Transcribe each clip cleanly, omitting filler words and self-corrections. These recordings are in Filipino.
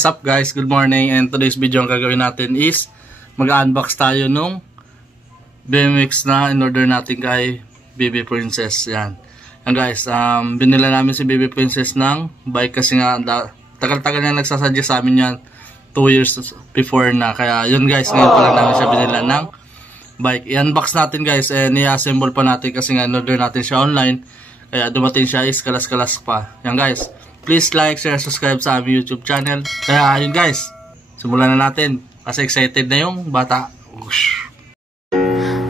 What's up guys, good morning, and today's video ang gagawin natin is mag-unbox tayo nung BMX na in-order natin kay Baby Princess. Yan guys, binila namin si Baby Princess ng bike kasi nga tagal-tagal na nagsasuggest sa amin yan 2 years before na. Kaya yun guys, ngayon pa lang namin siya binila ng bike. I-unbox natin guys, and i-assemble pa natin kasi nga in-order natin siya online. Kaya dumating siya is kalas-kalas pa. Yan guys, please like, share, subscribe sa aming YouTube channel. Kaya ayun guys, simulan na natin kasi excited na yung bata. Whoosh.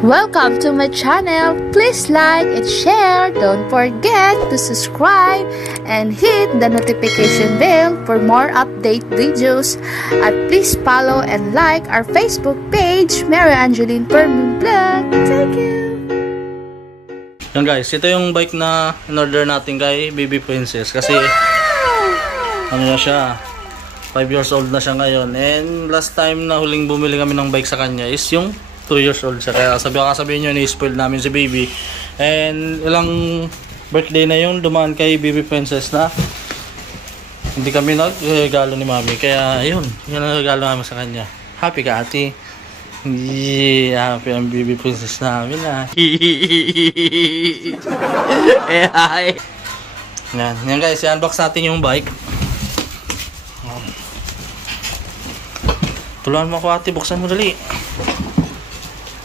Welcome to my channel. Please like and share. Don't forget to subscribe and hit the notification bell for more update videos. At please follow and like our Facebook page, Mary Angeline Permun Vlog. Thank you. Yan guys, ito yung bike na in-order natin kay Baby Princess kasi ano na siya, 5 years old na siya ngayon. And last time na huling bumili kami ng bike sa kanya is yung 2 years old siya. Kaya sabihin nyo, ni-spoil namin si Baby. And ilang birthday na yun dumaan kay Baby Princess na hindi kami nag-regalo ni Mami. Kaya yun, yun ang regalo namin sa kanya. Happy ka ate? Yeah, happy ang Baby Princess namin ah. Yan guys, i-unbox natin yung bike. Tulungan mo ako ate, buksan mo dali.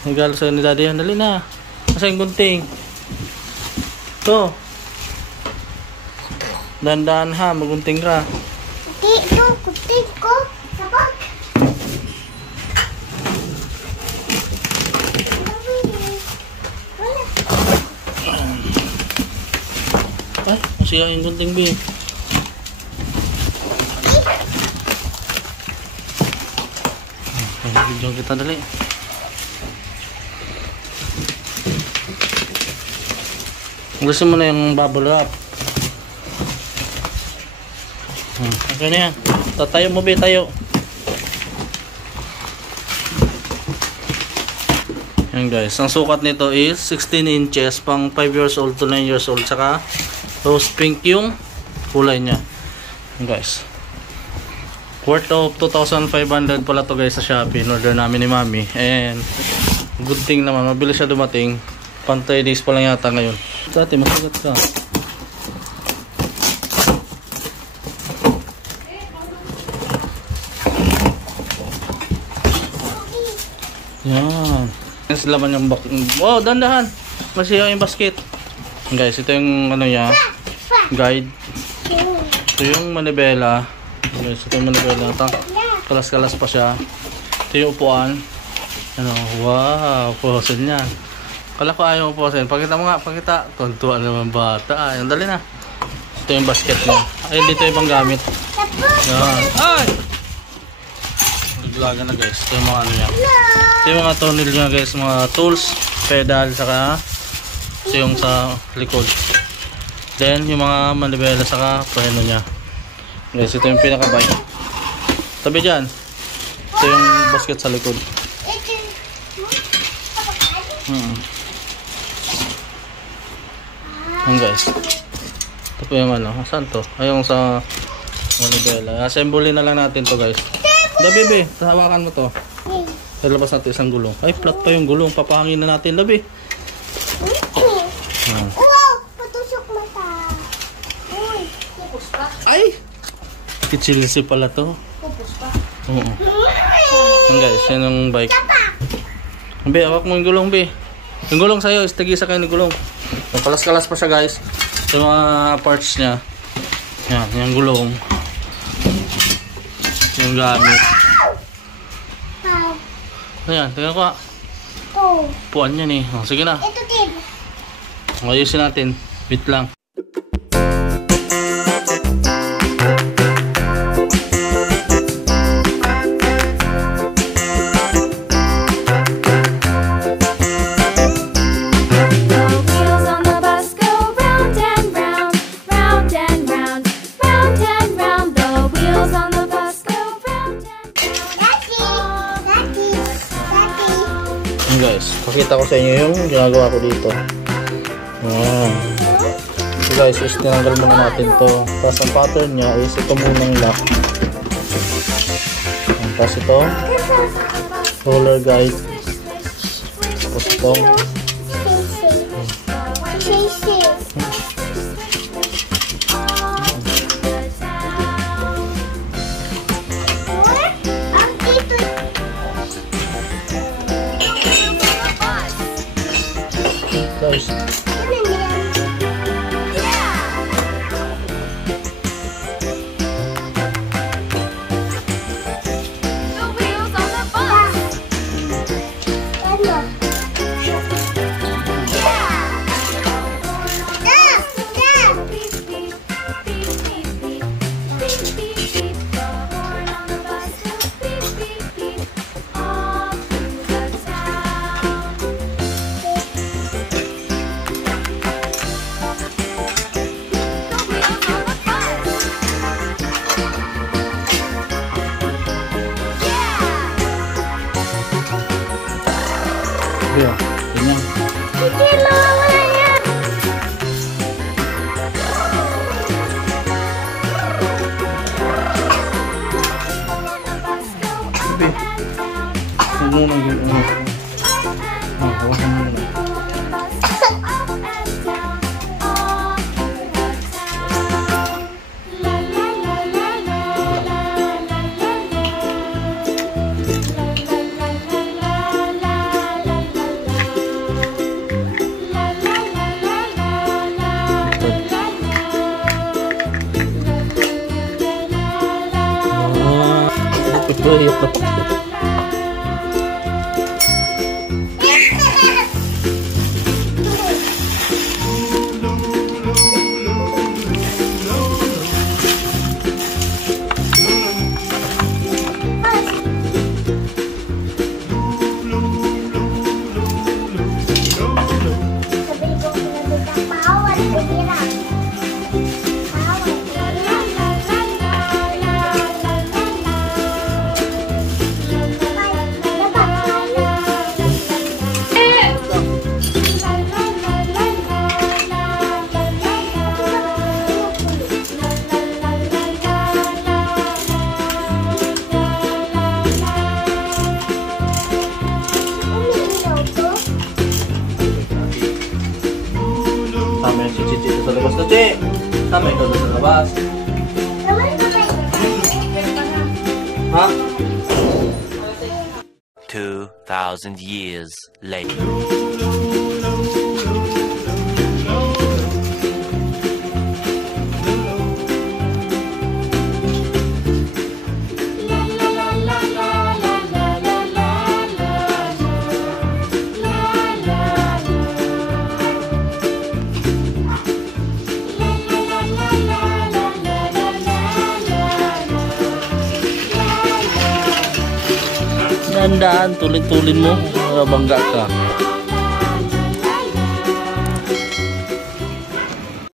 Regalo sa ni daddy yan, dali na. Nasa yung gunting. Ito. Dandan ha, magunting ka. Ito, gunting ko. Sabag. Ay, masira yung gunting B. Video kita dali. Gusto mo na yung bubble wrap. Okay na yan. Tatayo mo ba tayo? Yan guys, ang sukat nito is 16 inches pang 5 years old to 9 years old. Saka rose pink yung kulay niya. Yan guys, worth of 2,500 pala to guys sa Shopee. In-order namin ni Mami. And good thing naman, mabilis siya dumating. Pan 3 days pa lang yata ngayon. Dati masagat ka. Yan. Yan sila man yung wow, dandahan. Masiyaw yung basket. Guys, ito yung ano niya, guide. Ito yung manibela. Guys, ito yung manibela. Kalas-kalas pa siya. Ito yung upuan. Ano, wow, posen niya. Kala ko ayaw mo posen. Pakita mo nga, pakita. Tuntuan naman bata. Ayun, dali na. Ito yung basket niya. Ayun, dito yung ibang gamit. Yan. Ay! Naglaga na guys. Ito yung mga ano niya. Ito yung mga tonil niya guys. Mga tools, pedal, saka ito yung sa likod. Then, yung mga manibela, saka preno niya. Guys, ito yung pinaka-bike. Tabi dyan. Ito yung basket sa likod. Yan guys. Ito po yung ano. Saan to? Ayun sa manibela. Assembly na lang natin to guys. Da baby, hawakan mo to. Lalabas natin isang gulong. Ay, flat pa yung gulong. Papahangin na natin, labi. Wow, patusok mata. Uy, pupus pa. Ay! Kitsilisi pala to. Pupus pa. Oo. Yan guys, yan yung bike. Be, hawak mo yung gulong, be. Yung gulong sa'yo, istigisa kayo ng gulong. Palas-kalas pa siya guys. Yung mga parts niya. Yan, yung gulong. Yung gamit. Ayan, tingnan ko ha. Puan yan eh. Oh, sige na. Ito din. Ayusin natin. Wait lang. Guys, pakita ko sa inyo yung ginagawa ko dito. So guys, is tinanggal muna natin to. Tapos ang pattern niya is ito munang lock. Tapos itong roller guide. Tapos itong tapos yeah, ganyan. Hindi, mawawala yan. Sabi. Ano na ganyan? Hawakan mo na. Ito na. Tama yung si dito sa labas na, Che. Tama ikaw doon sa labas. Ha? 2,000 years later. Dandaan, tulin-tulin mo. Bangga ka.